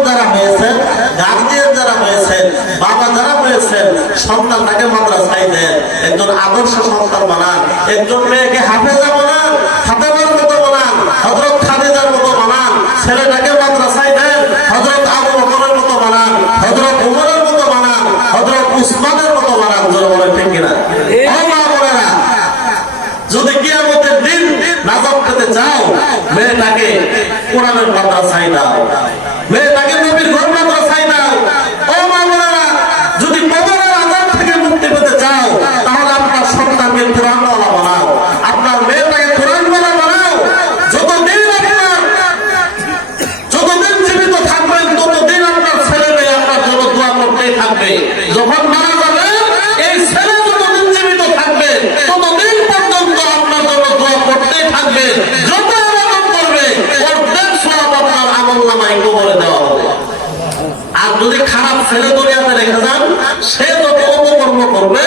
অভিভাবক যারা হয়েছেন, গার্জিয়ান যারা হয়েছেন, বাবা যারা হয়েছেন, সন্তানটাকে মাদ্রাসায় দেন, একজন আদর্শ সন্তান বানান, একজন মেয়েকে হাফেজা বানান, ফাতেমার মতো বানান, হযরত খাদিজার মতো বানান, ছেলেটাকে মাদ্রাসায় দেন, হযরত আবু বকরের মতো বানান, হযরত উমরের মতো বানান, হযরত উসমানের মতো বানান। জোরে বলেন ঠিক কিনা? যদি কিয়ামতের দিন নাজাত পেতে চাও, মেয়েটাকে কোরআনের মাদ্রাসায় দাও, মেয়েটাকে নবীর ঘর মাদ্রাসায় দাও। ও মা বোনেরা, যদি কবরের আযাব থেকে মুক্তি পেতে চাও, তাহলে আপনার সন্তানকে কোরআনওয়ালা বানাও, আপনার মেয়েটাকে কোরআনওয়ালা বানাও। যতদিন জীবিত থাকবেন, ততদিন আপনার ছেলে মেয়ে আপনার জন্য দোয়া করতেই থাকবে। যখন মারা যাবে, এই ছেলে যতদিন জীবিত থাকবে, ততদিন পর্যন্ত আপনার জন্য দোয়া করতেই থাকবে। যত আবাদত করবে, অর্ধেক সওয়াব আপনার আমলনামায় কবরে দেওয়া হবে। আর যদি খারাপ ছেলে দুনিয়াতে রেখে যান, সে যত অপকর্ম করবে,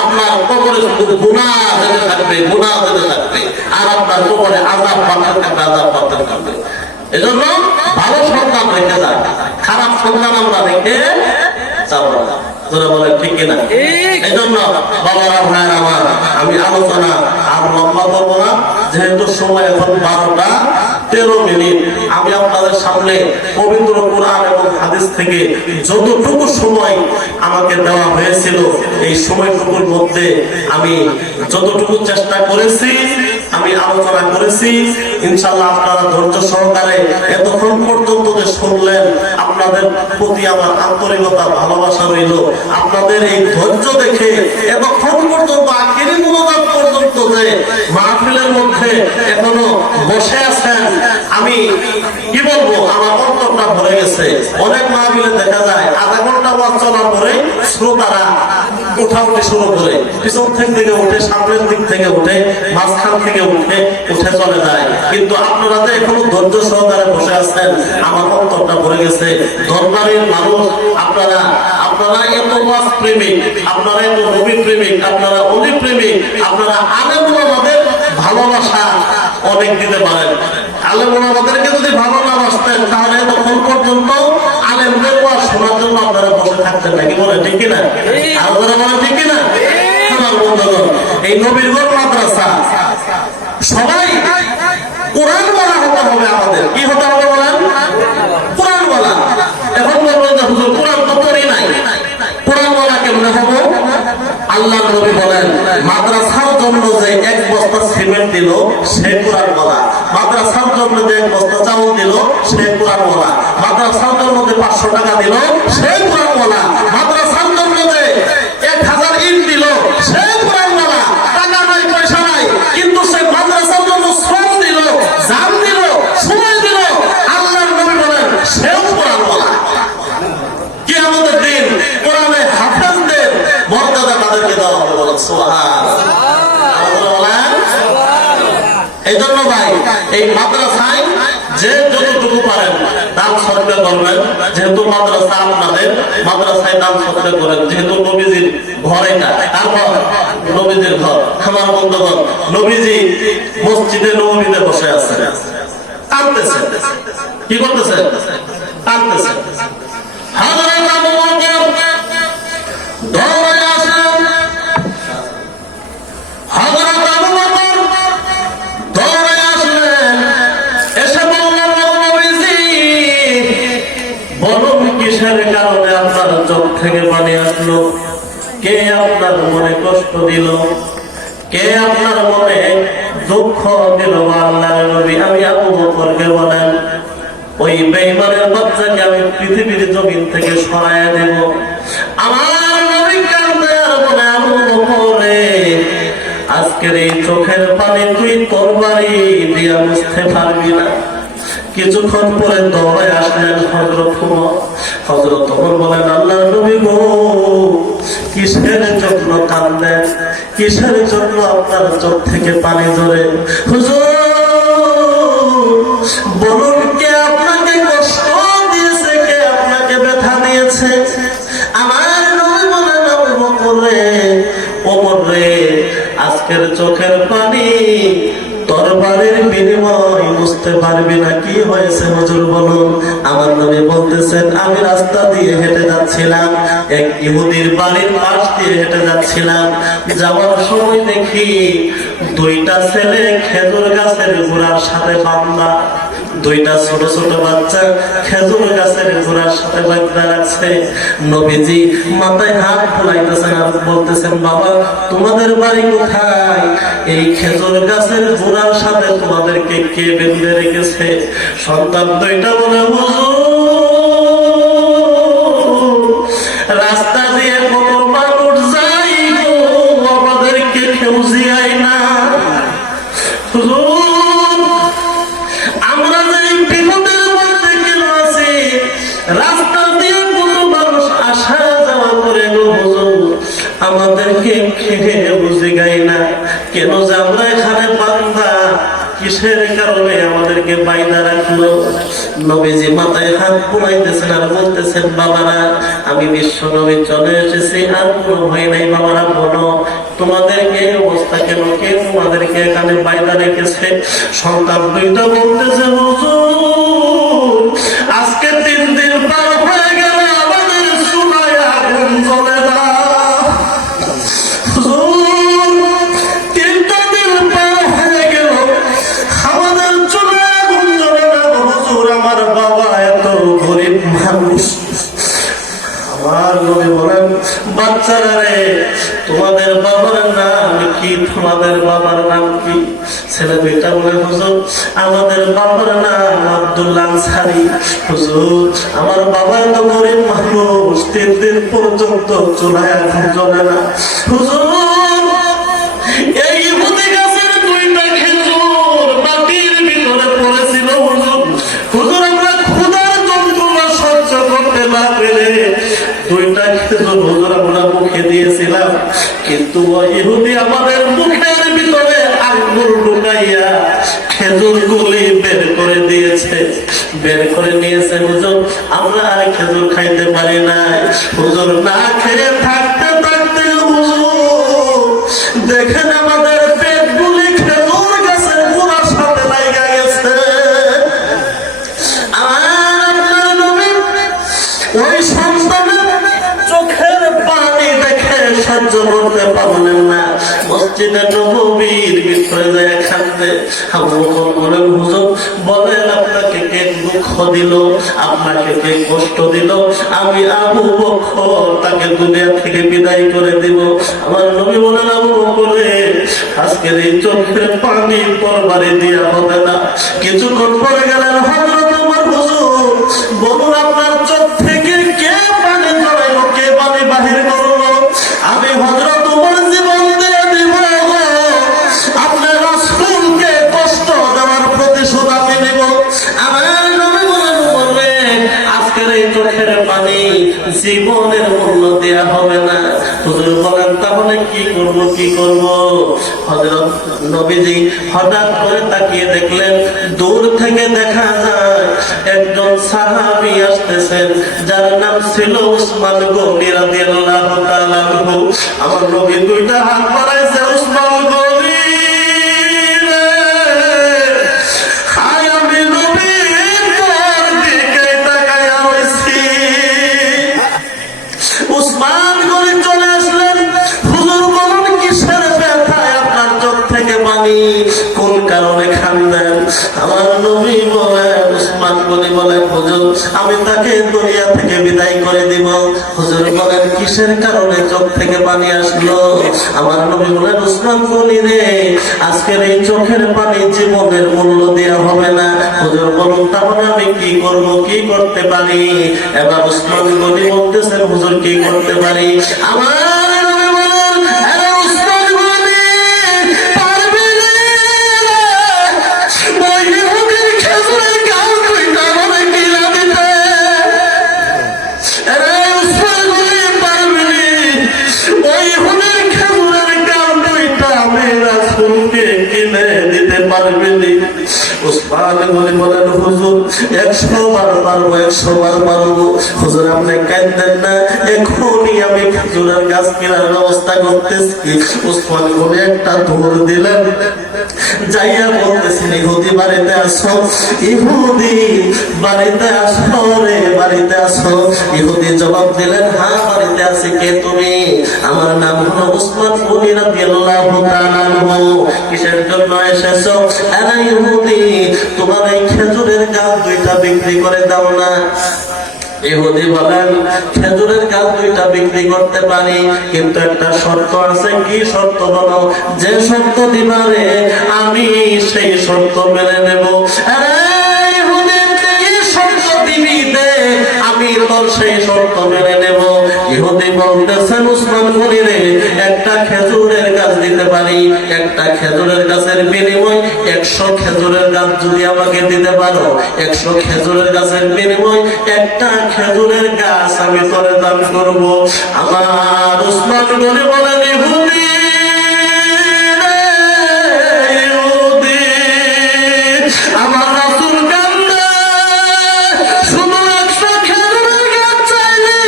আপনার কবরে শুধু গুনাহ যেতে থাকবে, গুনাহ যেতে থাকবে, আর আপনার কবরে আযাব বাড়তে থাকবে, আযাব বাড়তে থাকবে। এজন্য ভালো সন্তান রেখে যান, খারাপ সন্তান আমরা রেখে যাব না। তোরা বলে ঠিক কিনা? এই জন্য বাবারা, ভাইয়েরা আমার, আমি আলোচনা আর লম্বা করবো না, যেহেতু সময় এখন 12:13। আমি আপনাদের সামনে পবিত্র কোরআন এবং হাদিস থেকে যতটুকু সময় আমাকে দেওয়া হয়েছিল, এই সময়টুকুর মধ্যে আমি যতটুকু চেষ্টা করেছি, আমি আলোচনা করেছি। ইনশাআল্লাহ আপনারা ধৈর্য সহকারে এতক্ষণ পর্যন্ত যে শুনলেন, আপনাদের প্রতি আমার আন্তরিকতা, ভালোবাসা রইল। আপনাদের এই ধৈর্য দেখে এতক্ষণ পর্যন্ত, আখেরি মোনাজাত পর্যন্ত যে মাহফিলের মধ্যে এখনো বসে আছেন, আমি কি বলবো, আমার অন্তরটা ভরে গেছে। অনেক মাহফিলে দেখা যায় আধা ঘন্টা ওয়াজ চলার পরে শ্রোতারা উঠাউঠি শুরু করে, পিছন থেকে উঠে, সামনের দিক থেকে উঠে, মাঝখান থেকে উঠে চলে যায়। কিন্তু আপনারা যে এখনো ধৈর্য সহকারে বসে আছেন, আমার অন্তরটা ভরে গেছে। দরবারের মানুষ আপনারা এত ওয়াজ প্রেমিক, আপনারা এত নবী প্রেমিক, আপনারা অলি প্রেমিক, আপনারা আলেম ওলামাদের ভালোবাসা অনেক দিতে পারেন। আলেম ওলামাদেরকে যদি ভালো না বাসতেন, তাহলে এতক্ষণ পর্যন্ত আলেমদের ওয়াজ শোনার জন্য আপনারা বসে থাকতেন নাকি? বলে ঠিক কিনা? আর বলে ঠিক কিনা? আমার বন্ধুগণ, এই নবীর ঘর মাদ্রাসা, সবাই কোরআন বলা হতে হবে। আমাদের কি হতে হবে বলেন? কোরআন বলা। এখন বলবেন যে হুজুর, কোরআন তো পড়ি নাই, কোরআন বলা কেমনে হবে? আল্লাহ নবী বলেন, মাদ্রাসার জন্য যে 1 বস্তা সিমেন্ট দিল, সে কোরআন বলা। মাদ্রাসার জন্য যে 1 বস্তা চাউল দিল, সে কোরআন বলা। মাদ্রাসার জন্য যে 500 টাকা দিল, সে কোরআন বলা। মাদ্রাসার জন্য যে 1000 ইট দিল, সে কোরআন বলা। টাকা নাই, পয়সা নাই, কিন্তু সে মাদ্রাসার জন্য শ্রম দিল, জান দিল, সময় দিল, আল্লাহর নবী বলেন, সেও কোরআন বলা। কিয়ামতের দিন কোরআনে হাফেজদের মর্যাদা তাদেরকে দেওয়া হবে। বলেন সুবহানাল্লাহ। এই জন্য ভাই, এই মাদ্রাসায় যে যতটুকু পারেন দান সদকা করবেন। যেহেতু মাদ্রাসা আপনাদের, মাদ্রাসায় দান সদকা করেন, যেহেতু নবীজির ঘর এটা। তারপর নবীজির ঘর, আমার বন্ধুগণ, নবীজি মসজিদে নববীতে বসে আছেন, কাঁদতেছেন। কি করতেছেন? কাঁদতেছেন। হযরত আবু বকর দৌড়ে আসলেন। হযরত আবু বকর দৌড়ে আসলেন, এসে বললেন, নবীজি বলুন, কিসের কারণে আপনার চোখ থেকে পানি আসলো? কে আপনার মনে কষ্ট দিল? কে আপনার মনে দুঃখ দিল? আল্লাহর নবী, আমি আবু বকরকে বলেন, ওই বেঈমানের বাচ্চাকে আমি পৃথিবীর জমিন থেকে সরাইয়া দেব। আমার নবী কান্দে আর বলে, আবু বকর, আজকের এই চোখের পানি তুই তরবারি দিয়া মুছতে পারবি না। কিছুক্ষণ পরে দৌড়ে আসলেন হযরত ওমর। হযরত ওমর বলেন, আল্লাহর নবী গো, কিসের জন্য কাঁদেন? কিসের জন্য আপনার চোখ থেকে পানি ঝরে? হুজুর বলুন, কে আপনাকে কষ্ট দিয়েছে? কে আপনাকে ব্যথা দিয়েছে? আমার নবী বলেন, আবু বকর রে, ওমর রে, আজকের চোখের পানি তরবারির বিনিময় বুঝতে পারবি পারবি না, কি হয়েছে হুজুর বলুন। আমার নবী বলতেছেন, আমি রাস্তা দিয়ে হেঁটে যাচ্ছিলাম, এক ইহুদির বাড়ির পাশ দিয়ে হেঁটে যাচ্ছিলাম, যাওয়ার সময় দেখি দুইটা ছেলে খেজুর গাছের গোড়ার সাথে বাঁধা, দুইটা ছোট ছোট বাচ্চা খেজুর গাছের গোড়ার সাথে বাঁধা রাখছে। নবীজি মাথায় হাত বুলাইতেছেন আর বলতেছেন, বাবা তোমাদের বাড়ি কোথায়? এই খেজুর গাছের গোড়ার সাথে তোমাদেরকে কে বেঁধে রেখেছে? সন্তান দুইটা বলে, রাস্তা দিয়ে কত মানুষ যাই, আমাদেরকে কেউ জিয়ায় না। আমরা যে বিপদের মধ্যে কেন আছি, রাস্তা দিয়ে কোনো মানুষ আসা যাওয়া করে গো হুজুর, আমাদেরকে খেয়ে বুঝে গাই না কেন যে আমরা এখানে বান্দা, কিসের কারণে আমাদেরকে বাইনা রাখলো? নবীজি মাথায় হাত বুলাইতেছেন আর বলতেছেন, বাবারা আমি বিশ্ব নবী চলে এসেছি, আর কোনো ভয় নাই। বাবারা বলো তোমাদেরকে এই অবস্থা কেন, কে তোমাদেরকে এখানে বাইনা রেখেছে? সন্তান দুইটা বলতেছে, হুজুর আজকে 3 দিন পার হয়ে গেল, আমাদের চুলায় আগুন জ্বলে না। আমার নবী বলেন, বাচ্চারা রে তোমাদের বাবার নাম কি? তোমাদের বাবার নাম কি? ছেলে দুইটা বলে, হুজুর আমাদের বাবার নাম আব্দুল্লাহ আনসারী। হুজুর আমার বাবা তো গরিব মানুষ, 3 দিন পর্যন্ত চুলায় আগুন জ্বলে না। হুজুর এই ইহুদি গাছের দুইটা খেজুর মাটির ভিতরে পড়েছিল। হুজুর আমরা ক্ষুধার যন্ত্রণা সহ্য করতে না পেরে দুইটা খেজুর হুজুর আমরা মুখে দিয়েছিলাম, কিন্তু ওই ইহুদি আমাদের মুখের ভিতরে আঙ্গুল ঢুকাইয়া খেজুর গুলি বের করে দিয়েছে, বের করে নিয়েছে। হুজুর আমরা আর খেজুর খাইতে পারি নাই। হুজুর না খেয়ে থাকতে থাকতে হুজুর দেখেন আমাদের পেট গুলি খেজুর গাছের গোড়ার সাথে লাগা গেছে। ওই সন্তানের চোখের পানি দেখে সহ্য করতে পারলেন না, মসজিদে নববীর ভিতরে যায় কাঁদতে। আবু বকর বলেন, হুজুর বলেন আপনাকে কে দুঃখ দিল, আপনাকে কে কষ্ট দিল? আমি আবু বকর তাকে দুনিয়া থেকে বিদায় করে দিব। আমার নবী বলেন, আবু বকরে আজকের এই চোখের পানি পরবারে দিয়া হবে না। কিছুক্ষণ পরে গেলেন হযরত ওমর, হুজুর বলুন আপনার চোখ থেকে কে পানি ঝরাইলো, কে পানি বাহির করলো? আমি হযরত ওমর জীবন দিয়ে দিব, আপনার রাসূলকে কষ্ট দেওয়ার প্রতিশোধ আমি নেব। আমার নবী বলেন, বলবে আজকের এই চোখের পানি জীবনের মূল্য দেয়া হবে না। হুজুর বলেন, তাহলে কি করব কি করব? হযরত নবীজি হঠাৎ করে তাকিয়ে দেখলেন, দূর থেকে দেখা যায় একজন সাহাবী আসতেছেন, যার নাম ছিল উসমান গনি রাদিয়াল্লাহু তাআলা আনহু। আমার নবী দুইটা হাত বাড়াইছে, উসমান গনি রে, হায় আমি নবী তোর দিকে তাকায়া রইছি। উসমান গনি চলে আসলেন, হুজুর বলুন কিসের ব্যথায় আপনার চোখ থেকে পানি, কোন কারণে কাঁদেন? আমার নবী বলেন, উসমান গনি বলেন, হুজুর আমি তাকে দুনিয়া থেকে বিদায় করে দিব। হুজুর বলেন, কিসের কারণে চোখ থেকে পানি আসলো? আমার নবী বলেন, উসমান গনি রে আজকের এই চোখের পানি জীবনের মূল্য দেওয়া হবে না। হুজুর বলুন তাহলে আমি কি করব, কি করতে পারি? এবার উসমান গনি বলতেছেন, হুজুর কি করতে পারি? আমার নবী বলেন, আরে উসমান গনি পারবি না, ওই ইহুদির খেজুরের গাছ দুইটা আমাকে কিনা দিতে। আরে উসমান গনি পারবি না, ওই ইহুদির খেজুরের গাছ দুইটা আমি রাসূলকে কিনে দিতে পারবি না? উসমান গনি বলেন, হুজুর 100 বার পারবো, 100 বার পারবো। হুজুর আপনি কাঁদেন না, এখনই আমি খেজুরের গাছ কেনার ব্যবস্থা করতেছি। উসমান গনি একটা দৌড় দিলেন, যাইয়া বলতেছেন ইহুদি বাড়িতে আসো, ইহুদি বাড়িতে আসো রে, বাড়িতে আসো। ইহুদি জবাব দিলেন, হ্যাঁ বাড়িতে আছি, কে তুমি? আমার নাম হলো উসমান গনি রাদিয়াল্লাহু তাআলা আনহু। কিসের জন্য এসেছো? আরে ইহুদি, তোমার এই খেজুরের গাছ দুইটা বিক্রি করে দাও না। ইহুদি বলেন, খেজুরের গাছ দুইটা বিক্রি করতে পারি, কিন্তু একটা শর্ত আছে। কি শর্ত বলো? যে শর্ত দিবারে আমি সেই শর্ত মেনে নেব। আরে ইহুদি, কি শর্ত দিবি দে, আমি তোর সেই শর্ত মেনে নেব। ইহুদি বলতেছেন, উসমান গনি রে, একটা খেজুরের গাছ দিতে পারি, একটা খেজুরের গাছের বিনিময় 100 খেজুরের গাছ যদি আমাকে দিতে পারো, 100 খেজুরের গাছের বিনিময় একটা খেজুরের গাছ আমি তোরে দান করব। আমার উসমান গনি বলেন, ইহুদি রে, ইহুদি, আমার রাসূল কান্দে, শুধু 100 খেজুরের গাছ চাইলি।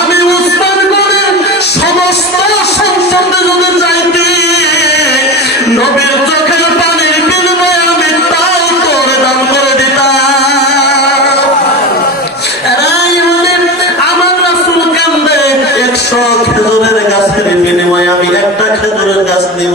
আমি উসমান গনির সমস্ত সম্পত্তি যদি চাইতি, নবীর চোখের পানির বিনিময়ে আমি তাও তোরে দান করে দিতাম। আমার রাসূল কান্দে, 100 খেজুরের গাছের বিনিময়ে আমি একটা খেজুরের গাছ নিব।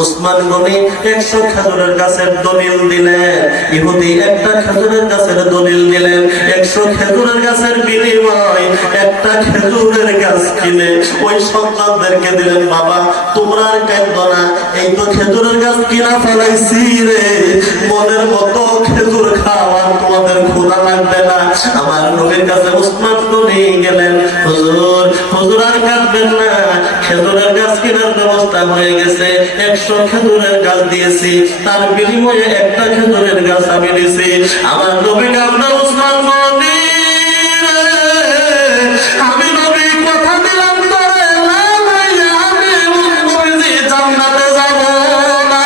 উসমান গনি 100 খেজুরের গাছের দলিল দিলেন, ইহুদি একটা খেজুরের গাছের দলিল দিলেন। 100 খেজুরের গাছের বিনিময় একটা খেজুরের গাছ কিনে ওই সন্তানদেরকে দিলেন। বাবা, তোমরা আর কাঁদবো না, এই তো খেজুরের গাছ কিনা ফেলাইছি রে, মনের মতো খেজুর খাওয়ার তোমাদের ক্ষুধা লাগবে না। আমার নবীর কাছে উসমান গনি গেলেন, হুজুর, হুজুর আর কাঁদবেন না, খেজুরের গাছ কেনার ব্যবস্থা হয়ে গেছে। 100 খেজুরের গাছ দিয়েছি, তার বিনিময়ে একটা খেজুরের গাছ আমি দিয়েছি। আমার নবী কান্দে, উসমান গনি রে, আমি নবী কথা দিলাম তোরে, না ভাইয়া আমি নবীজি জান্নাতে যাব না।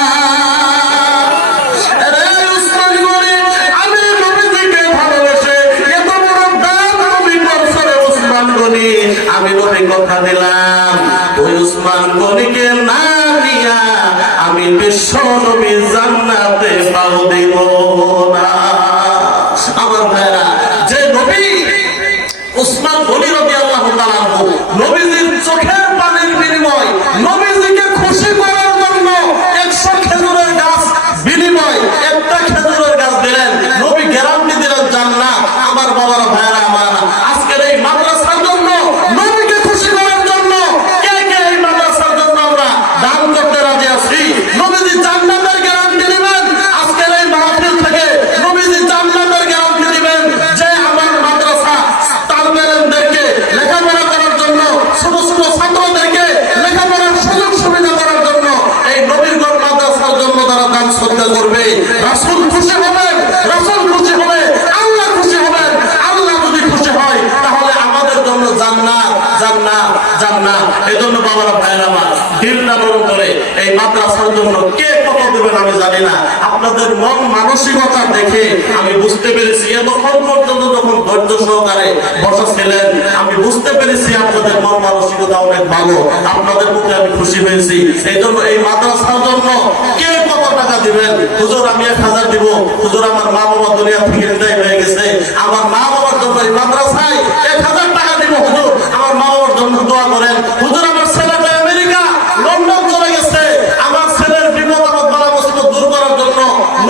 আরে উসমান গনি, আমি নবীজিকে ভালোবেসে এত বড় দান নবী করছে রে উসমান গনি, আমি নবী কথা দিলাম ওই উসমান গনিকে না নিয়া আমি বিশ্ব নবী জান্নাতে পাও দেব না। আমার ভাইরা, যে নবী উসমান গনি রাদিয়াল্লাহু তাআলা আনহু নবীজির চোখের পানির বিনিময় নবীজিকে খুশি করার জন্য 100 খেজুরের গাছ বিনিময় একটা খেজুরের গাছ দিলেন, নবী গ্যারান্টি দিলেন জান্নাত। আমার বাবারা, ভাইরা আমার, আজকের এই মাদ্রাসার জন্য, নবীকে খুশি করার জন্য কে কে এই মাদ্রাসার জন্য আমরা দান করতে রাজি আছি? নবীজি জান্নাতের গ্যারান্টি দিবেন। আজকের এই মাহফিল থেকে নবীজি জান্নাতের গ্যারান্টি দিবেন যে আমার মাদ্রাসা তালবেলদেরকে লেখাপড়া করার জন্য, ছোট ছোট ছাত্রদেরকে লেখাপড়ার সুযোগ সুবিধা করার জন্য এই নবীরগঞ্জ মাদ্রাসার জন্য তারা দান সদ্গা করবে। রাসূল খুশি হবেন, রাসূল খুশি হবে, আল্লাহ খুশি হবেন। আল্লাহ যদি খুশি হয় তাহলে আমাদের জন্য জান্নাত, জান্নাত, জান্নাত। এই জন্য বাবারা, ভাইরা আমার, দিলটা নরম করে এই মাদ্রাসার জন্য কে কত দেবেন আমি জানি না, আপনাদের মন মানসিকতা দেখে আমি বুঝতে পেরেছি। এতক্ষণ পর্যন্ত যখন ধৈর্য সহকারে বসা ছিলেন, আমি বুঝতে পেরেছি আপনাদের মন মানসিকতা অনেক ভালো, আপনাদের প্রতি আমি খুশি হয়েছি। এই জন্য এই মাদ্রাসার জন্য কে কত টাকা দিবেন? হুজুর আমি 1000 দিব, হুজুর আমার মা বাবা দুনিয়া থেকে বিদায় হয়ে গেছে, আমার মা বাবার জন্য এই মাদ্রাসায় 1000 টাকা দিব, হুজুর আমার মা বাবার জন্য দোয়া করেন। হুজুর আমার ছেলেটা আমেরিকা, লন্ডন চলে গেছে, আমার ছেলের বিপদ আপদ বালা মুসিবত দূর করার জন্য,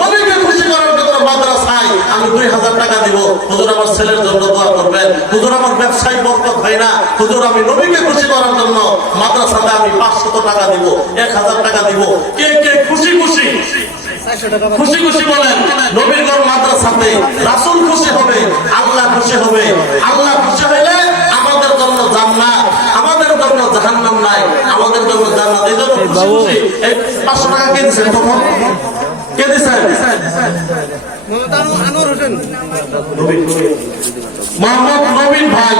নবীকে খুশি করার জন্য মাদ্রাসায় আমি 2000 টাকা দিব, হুজুর আমার ছেলের জন্য দোয়া করবেন। হুজুর আমার ব্যবসায় বরকত হয় না, হুজুর আমি নবীকে খুশি করার জন্য মাদ্রাসাতে আমি 500 টাকা দিব, 1000 টাকা দিব। কে কে খুশি খুশি খুশি খুশি বলেন? নবীর ঘর মাদ্রাসাতে রাসূল খুশি হবে, আল্লাহ খুশি হবে। আল্লাহ খুশি হইলে আমাদের জন্য জান্নাত, আমাদের জন্য জাহান্নাম নাই, আমাদের জন্য জান্নাত। এই জন্য খুশি খুশি। এই 500 টাকা কে দিচ্ছেন? প্রথম কে দিচ্ছেন? মোহাম্মদ নবীন ভাই,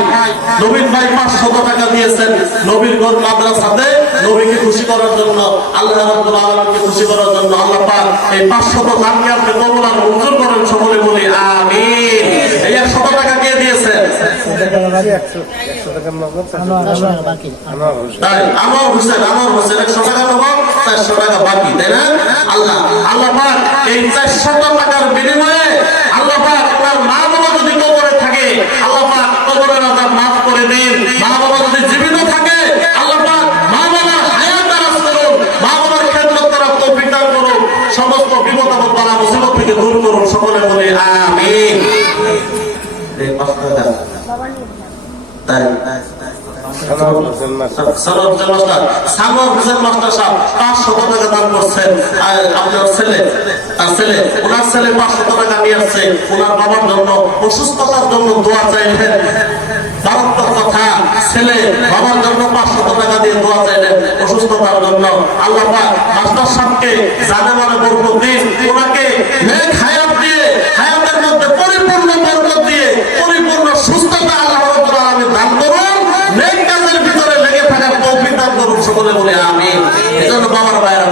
নবীন ভাই 500 টাকা দিয়েছেন নবীর ঘর মাদ্রাসাতে নবীকে খুশি করার জন্য, আল্লাহ রাব্বুল আলামিনকে খুশি করার জন্য। আল্লাহ পাক এই 500 দানকে আপনি কবুল আর মঞ্জুর করেন, সকলে বলি আমিন। এই 100 টাকা কে দিয়েছেন? তাই আমার হোসেন 100 টাকা নগদ, 400 টাকা বাকি, তাই না? আল্লাহ পাক এই 400 টাকার বিনিময়ে আল্লাহ পাক তার মা বাবা যদি কবরে থাকে, আল্লাহ পাক কবরের আযাব মাফ করে দিন। মা বাবা যদি জীবিত থাকে, আল্লাহ পাক মা বাবার হায়াত দারাজ করুন, মা বাবার খেদমত করার তৌফিক দান করুন, সমস্ত বিপদ আপদ বালা মুসিবত থেকে দূর করুন। সকলে বলি আমিন। এই 5 টাকা তাই সালাম মাস্টার সামর হোসেন মাস্টার সাহেব 500 টাকা দান করছেন। আপনার ছেলে ওনার ছেলে 500 টাকা নিয়ে আসছে ওনার বাবার জন্য, অসুস্থতার জন্য দোয়া চাইলেন। মারাত্মক কথা, ছেলে বাবার জন্য 500 টাকা দিয়ে দোয়া চাইলেন অসুস্থতার জন্য। আল্লাহ পাক মাস্টার সাহেবকে জানে মানে বরকত দিন, ওনাকে নেক হায়াত দিয়ে, হায়াতের মধ্যে পরিপূর্ণ বরকত দিয়ে পরিপূর্ণ সুস্থতা আল্লাহ রাব্বুল আলামিন দান করুন। নেক কাজের ভিতরে লেগে থাকার তৌফিক দান করুন। সকলে বলে আমিন। এজন্য বাবার ভাইরা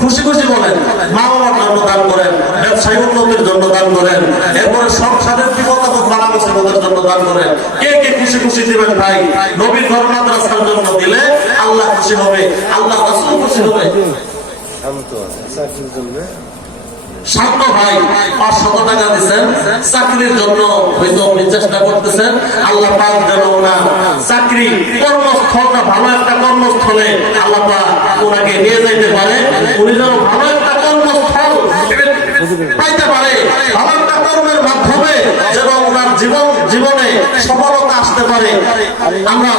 খুশি খুশি বলেন, মা বাবার জন্য দান করেন, ব্যবসায়ী উন্নতির জন্য দান করেন, এরপরে সংসারের বিপদ আপদ বালা মুসিবতের জন্য দান করেন। কে কে খুশি খুশি দিবেন ভাই? নবীর ঘর মাদ্রাসার জন্য দিলে আল্লাহ খুশি হবে, আল্লাহ রাসূল খুশি হবে। শান্ত ভাই 500 টাকা দিচ্ছেন চাকরির জন্য, হয়তো আপনি চেষ্টা করতেছেন। আল্লাহ পাক যেন না চাকরি কর্মস্থলটা ভালো একটা কর্মস্থলে আল্লাহ পাক ওনাকে নিয়ে যাইতে পারে, উনি যেন ভালো একটা কর্মস্থল পাইতে পারে, ভালো একটা কর্মের মাধ্যমে যেন ওনার জীবনে সফলতা আসতে পারে। আমরা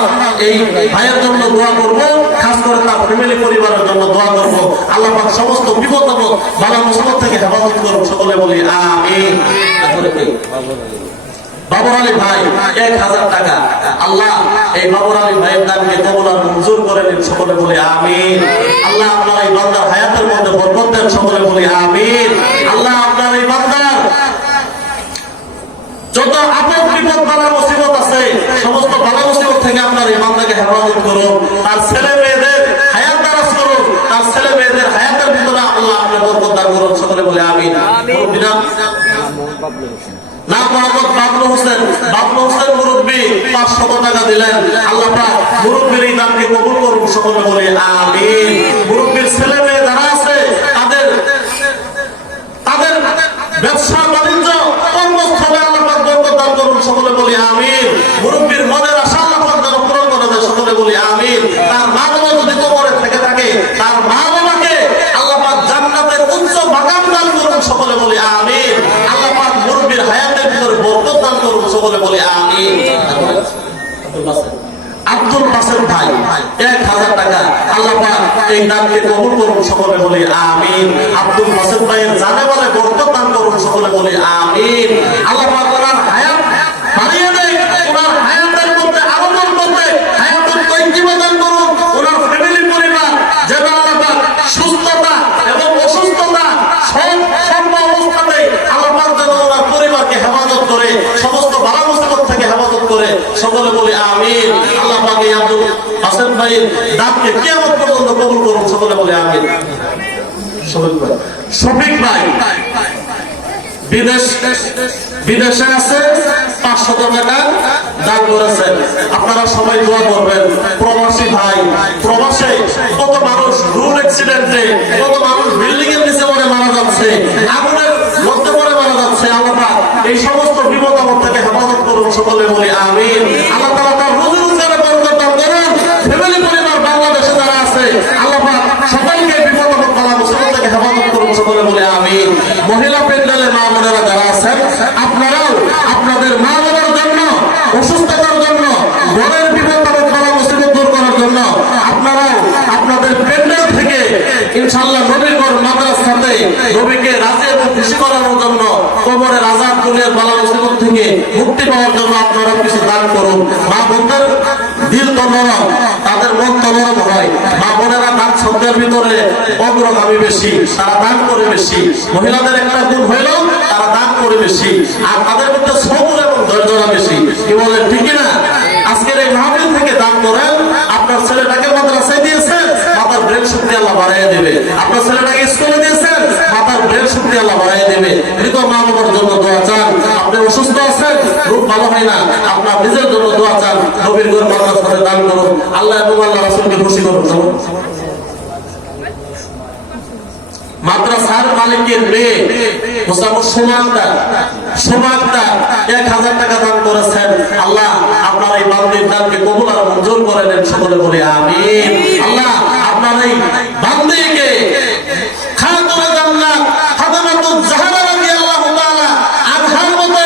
এই ভাইয়ের জন্য দোয়া করব, খাস করে তার ফ্যামিলি পরিবারের জন্য দোয়া করব। আল্লাহ পাক সমস্ত বিপদ আপদ বালা মুসিবত থেকে হেফাজত করুন। সকলে বলি আমিন। বাবর আলী ভাই 1000 টাকা, আল্লাহ এই বাবর আলী ভাইয়ের দানকে কবুল আর মঞ্জুর করে নিন। সকলে বলি আমিন। আল্লাহ আপনার এই বান্দার হায়াতের মধ্যে বরকত দেন। সকলে বলি আমিন। আল্লাহ আপনার এই বান্দার যত আপদ বিপদ বালা মুসিবত আছে সমস্ত বালা মুসিবত থেকে আপনার এই বান্দাকে হেফাজত করুন। তার ছেলে মেয়েদের হায়াত দারাজ করুন, তার ছেলে মেয়েদের হায়াতের ভিতরে আল্লাহ আপনার বরকত দান করুন। সকলে বলে আমিন। নাম মোহাম্মদ বাবলু হোসেন মুরব্বী 500 টাকা দিলেন। আল্লাহ পাক মুরব্বীর এই দানকে কবুল করুন। সকলে বলে আমিন। মুরব্বীর ছেলে মেয়ে যারা আছে তাদের ব্যবসা বাণিজ্য কর্মস্থলে আল্লাহ পাক বরকত দান করুন। সকলে বলি আমিন। মুরব্বীর মনের আশা আল্লাহ পাক যেন পূরণ করে দেয়। সকলে বলি আমিন। তার মা বাবা যদি কবরে থেকে থাকে, তার মা বাবাকে আল্লাহ পাক জান্নাতের উচ্চ মাকাম দান করুন। সকলে বলি আমিন। আল্লাহ পাক মুরব্বীর হায়াতের ভিতরে বরকত দান করুন। সকলে বলি আমিন। আব্দুল বাসের ভাই 1000 টাকা, আল্লাহ পাক এই দানকে কবুল করুন। সকলে বলি আমিন। আব্দুল বাসের ভাইয়ের জানে বলে বরকত দান করুন। সকলে বলি আমিন। আল্লাহ পাক ওনার হায়াত বাড়িয়ে দেয়, ওনার হায়াতের মধ্যে আরো বরকত দেয়, হায়াতের তৈয়্যিবা দান করুন। ওনার ফ্যামিলি পরিবার যেন আল্লাহ পাক সুস্থতা এবং অসুস্থতা সর্ব অবস্থাতে আল্লাহ পাক যেন ওনার পরিবারকে হেফাজত করে, সমস্ত বালা মুসিবত থেকে হেফাজত করে। সকলে বলি আমিন। আল্লাহ পাক এই আব্দুল হাসান ভাইয়ের দানকে কিয়ামত পর্যন্ত কবুল করুন। সকলে বলি আমিন। শফিক ভাই বিদেশে আছে 500 টাকা দান করেছেন। আপনারা সবাই দোয়া করবেন। প্রবাসী ভাই, প্রবাসে কত মানুষ রোড অ্যাক্সিডেন্টে, কত মানুষ বিল্ডিং এর নিচে পড়ে মারা যাচ্ছে, আগুনের মধ্যে পড়ে মারা যাচ্ছে। আল্লাহ পাক এই সমস্ত বিপদ আপদ থেকে হেফাজত করুন। সকলে বলি আমিন। আল্লাহ তাআলা তার রুজি রোজগারে বরকত দান করুন। ফ্যামিলি পরিবার বাংলাদেশে যারা আছে আল্লাহ পাক সকলকে বিপদ আপদ বালা মুসিবত থেকে হেফাজত করুন। সকলে বলি আমিন। মহিলা প্যান্ডেলের মা বোনেরা যারা আছেন, আপনারাও আপনাদের মা বাবার জন্য, অসুস্থতার জন্য, ঘরের বিপদ আপদ বালা মুসিবত দূর করার জন্য আপনারাও আপনাদের প্যান্ডেল থেকে ইনশাআল্লাহ নবীর ঘর মাদ্রাসাতে নবীকে রাজি এবং খুশি করানোর জন্য, কবরের আযাব দুনিয়ার বালা মুসিবত থেকে মুক্তি পাওয়ার জন্য আপনারা কিছু দান করুন। মা বোনদের দিল তো নরম, তাদের মন তো নরম হয়। মা বোনেরা দান শব্দের ভিতরে অগ্রগামী বেশি, তারা দান করে বেশি। মহিলাদের একটা গুণ হইল তারা দান করে বেশি, আর তাদের মধ্যে সবুর এবং ধৈর্যটা বেশি। কি বলেন, ঠিক না? আজকের এই মাহফিল থেকে দান করেন। আপনার ছেলেটাকে মাদ্রাসায় দিয়েছেন, মাথার ব্রেন শক্তি আল্লাহ বাড়াইয়া দেবে। আপনার ছেলেটাকে স্কুলে দিয়েছেন, মাথার ব্রেন শক্তি আল্লাহ বাড়াইয়া দেবে। মৃত মা বাবার জন্য দোয়া চান। আপনি অসুস্থ আছেন, গ্রুপ ভালো হয় না, আপনার নিজের জন্য দোয়া চান, নবীর ঘর মাদ্রাসাতে দান করুন, আল্লাহ এবং আল্লাহ রাসূলকে খুশি করুন। মাদ্রাসার মালিকের মেয়ে সোমাক্তা 1000 টাকা দান করেছেন। আল্লাহ আপনার এই বান্দির দানকে কবুল আর মঞ্জুর করে নেন, সকলে বলি আমিন। আল্লাহ আপনার এই বান্দিকে খাতুনে জান্নাত ফাতেমাতুজ জাহরা রাদিয়াল্লাহু তাআলা আনহার মতো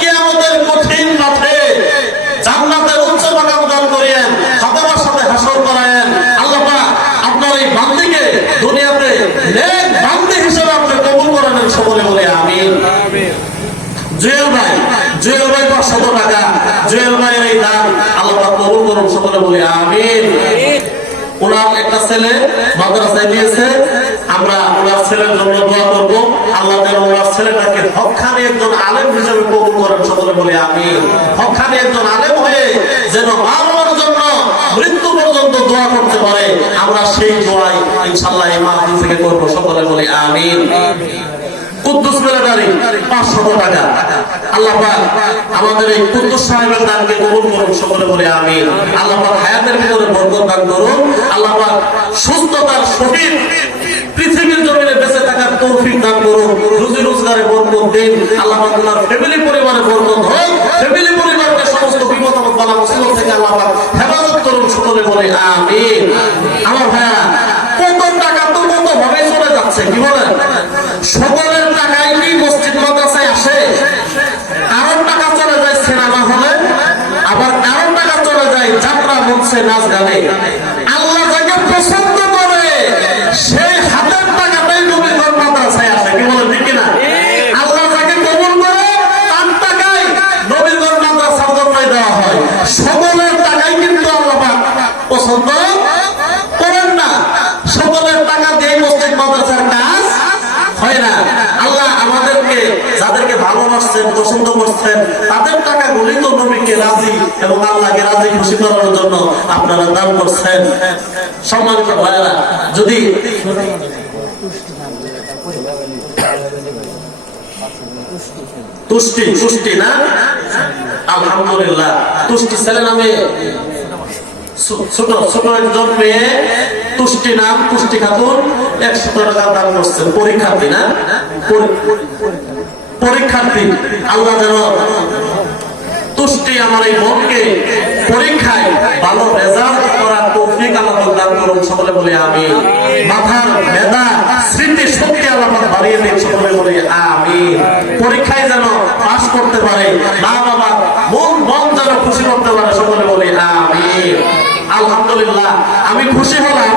কিয়ামতের কঠিন মাঠে জান্নাতের উচ্চ মাকাম দান করিয়েন, ফাতেমার সাথে হাসর করায়েন। আল্লাহ পাক আপনার এই বান্দিকে দুনিয়াতে নেক বান্দি হিসেবে আপনি কবুল করে নেন, সকলে বলি আমিন। জুয়েল ভাই 500 টাকা, জুয়েল ভাইয়ের এই দান আল্লাহ পাক কবুল করুন, সকলে বলি আমিন। ওনার একটা ছেলে মাদ্রাসায় দিয়েছে, আমরা ওনার ছেলের জন্য দোয়া করব, আল্লাহ যেন ওনার ছেলেটাকে হক্কানি একজন আলেম হিসেবে কবুল করেন, সকলে বলি আমিন। হক্কানি একজন আলেম হয়ে যেন মা-বাবার জন্য মৃত্যু পর্যন্ত দোয়া করতে পারে, আমরা সেই দোয়াই ইনশাআল্লাহ এই মাহফিল থেকে করব, সকলে বলি আমিন। কুদ্দুস মিলিটারি 500 টাকা, আল্লাহ পাক আমাদের এই কুদ্দুস সাহেবের দানকে কবুল করুন, সকলে বলে আমিন। আল্লাহ পাক হায়াতের ভিতরে বরকত দান করুন, আল্লাহ পাক সুস্থতার সহিত পৃথিবীর জমিনে বেঁচে থাকার তৌফিক দান করুন, রুজি রোজগারে বরকত দিন, আল্লাহ পাক ওনার ফ্যামিলি পরিবারে বরকত হোক, ফ্যামিলি পরিবারকে সমস্ত বিপদ আপদ বালা মুসিবত থেকে আল্লাহ পাক হেফাজত করুন, সকলে বলে আমিন। আমার ভাইরা কত টাকা তো কত ভাবে চলে যাচ্ছে, কি বলেন? সকলের টাকাই কি মসজিদ মাদ্রাসায় আসে? কারোর টাকা চলে যায় সিনেমা হলে, আবার কারোর টাকা চলে যায় যাত্রা মঞ্চে, নাচ গানে। আল্লাহ যাকে পছন্দ করে সেই হাতের টাকাটাই নবীর ঘর মাদ্রাসায় আসে, কি বলেন ঠিক কিনা? আল্লাহ যাকে কবুল করে তার টাকাই নবীর ঘর মাদ্রাসার জন্যই দেওয়া হয়। সকলের টাকাই কিন্তু আল্লাহ পাক পছন্দ করেন না, সকলের টাকা দিয়ে মসজিদ মাদ্রাসার কাজ হয় না। আল্লাহ আমাদেরকে যাদেরকে ভালোবাসছেন, পছন্দ করছেন, তাদের টাকাগুলি তো নবীকে রাজি এবং আল্লাহকে রাজি খুশি করার জন্য আপনারা দান করছেন। সম্মানিত ভাইরা, যদি তুষ্টি না, আলহামদুলিল্লাহ, তুষ্টি ছেলে নামে ছোট একজন মেয়ে, তুষ্টি নাম, তুষ্টি খাতুন 100 টাকা দান করছেন। পরীক্ষার্থী না, পরীক্ষার্থী। আল্লাহ যেন তুষ্টি আমার এই বোনকে পরীক্ষায় ভালো রেজাল্ট করার তৌফিক আল্লাহ দান করুন, সকলে বলে আমিন। মাথার মেধা স্মৃতি শক্তি আল্লাহ বাড়িয়ে দিন, সকলে বলে আমিন। পরীক্ষায় যেন পাস করতে পারে, মা বাবা মন যেন খুশি করতে পারে, সকলে বলে আমিন। আলহামদুলিল্লাহ, আমি খুশি হলাম।